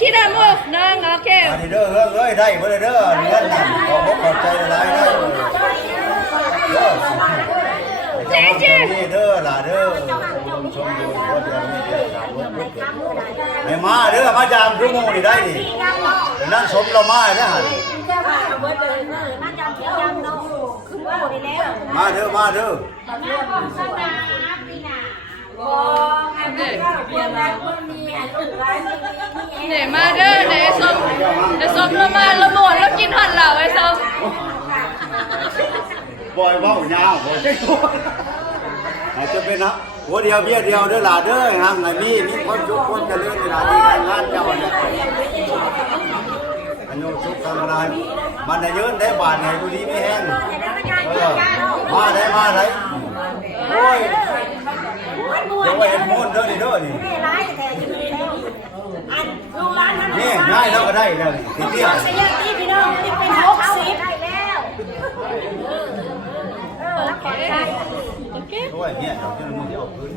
คิดอะมุกน้องโอเคอันนี้เด้อเอ้ยได้บ่ได้เด้อเงินนั่นขอบอกขอบใจหลายเด้อเด้อเจ้านี่เด้อล่ะเด้อชมดูว่าเดี๋ยวนี้จะสาวให้มาเด้อมาจามชั่วโมงนี่ได้ดินั่นสมเรามาเด้อมาเด้อมาเด้อเนี่ยมาเด้อเนี่ยส้มเรามาเราหมดแล้วกินหันเหล่าไอ้ส้มบ่อยเว้ายาวบ่ใช่ตัวจะเป็นนะหัวเดียวเบี้ยเดียวเด้อล่ะเด้อห่างไงมีความสุขความเจริญในหน้าที่การงานเจ้าเนี่ยอันนู้สุขทำอะไรมันได้ยืนได้บาทไหนดูดีไม่แห้งมาได้โอ้ยเดี๋ยวไปเห็นมูนเด้อนี่นี่ง่ายแล้วก็ได้เลยทีเดียวโอ้ยเนี่ยเราจะมึงจะเอาพื้น